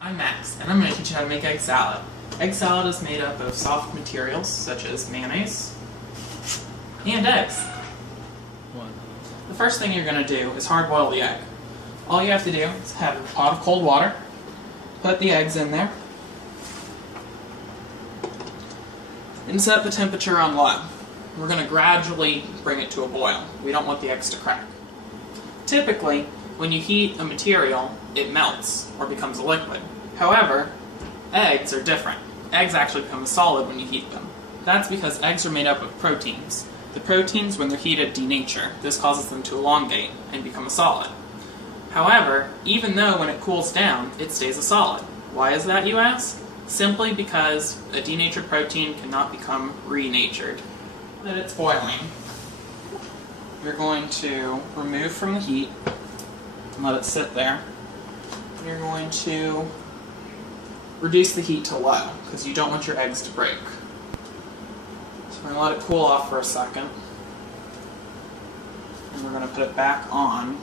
I'm Max, and I'm going to teach you how to make egg salad. Egg salad is made up of soft materials such as mayonnaise and eggs. The first thing you're going to do is hard boil the egg. All you have to do is have a pot of cold water, put the eggs in there, and set the temperature on low. We're going to gradually bring it to a boil. We don't want the eggs to crack. Typically, when you heat a material, it melts or becomes a liquid. However, eggs are different. Eggs actually become a solid when you heat them. That's because eggs are made up of proteins. The proteins, when they're heated, denature. This causes them to elongate and become a solid. However, even though when it cools down, it stays a solid. Why is that, you ask? Simply because a denatured protein cannot become renatured. That it's boiling, you're going to remove from the heat and let it sit there. You're going to reduce the heat to low because you don't want your eggs to break. So we're going to let it cool off for a second, and we're going to put it back on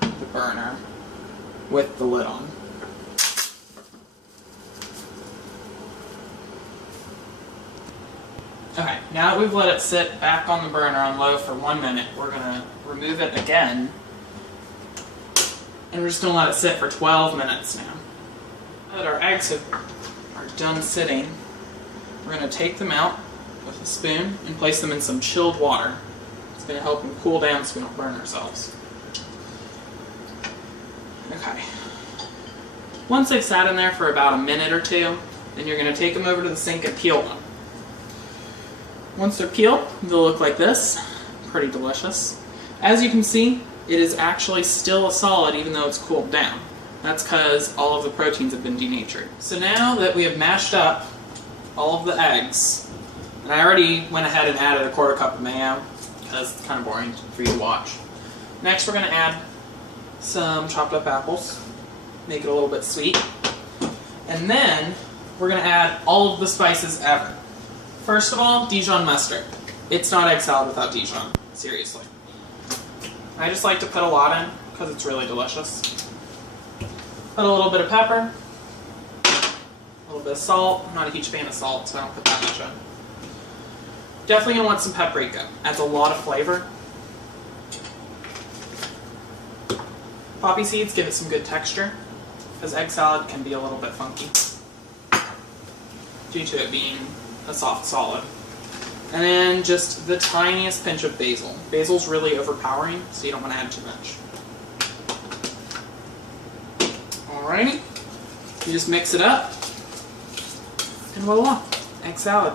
the burner with the lid on. Okay, now that we've let it sit back on the burner on low for 1 minute, we're going to remove it again, and we're just going to let it sit for 12 minutes now. Now that our eggs are done sitting, we're going to take them out with a spoon and place them in some chilled water. It's going to help them cool down so we don't burn ourselves. Okay. Once they've sat in there for about a minute or two, then you're going to take them over to the sink and peel them. Once they're peeled, they'll look like this. Pretty delicious. As you can see, it is actually still a solid even though it's cooled down. That's because all of the proteins have been denatured. So now that we have mashed up all of the eggs, and I already went ahead and added a 1/4 cup of mayo because it's kind of boring for you to watch. Next we're going to add some chopped up apples, make it a little bit sweet, and then we're going to add all of the spices ever. First of all, Dijon mustard. It's not egg salad without Dijon, seriously. I just like to put a lot in because it's really delicious. Put a little bit of pepper, a little bit of salt. I'm not a huge fan of salt, so I don't put that much in. Definitely going to want some paprika. Adds a lot of flavor. Poppy seeds give it some good texture, because egg salad can be a little bit funky due to it being a soft solid. And then just the tiniest pinch of basil. Basil's really overpowering, so you don't want to add too much. Alrighty, you just mix it up, and voila, egg salad.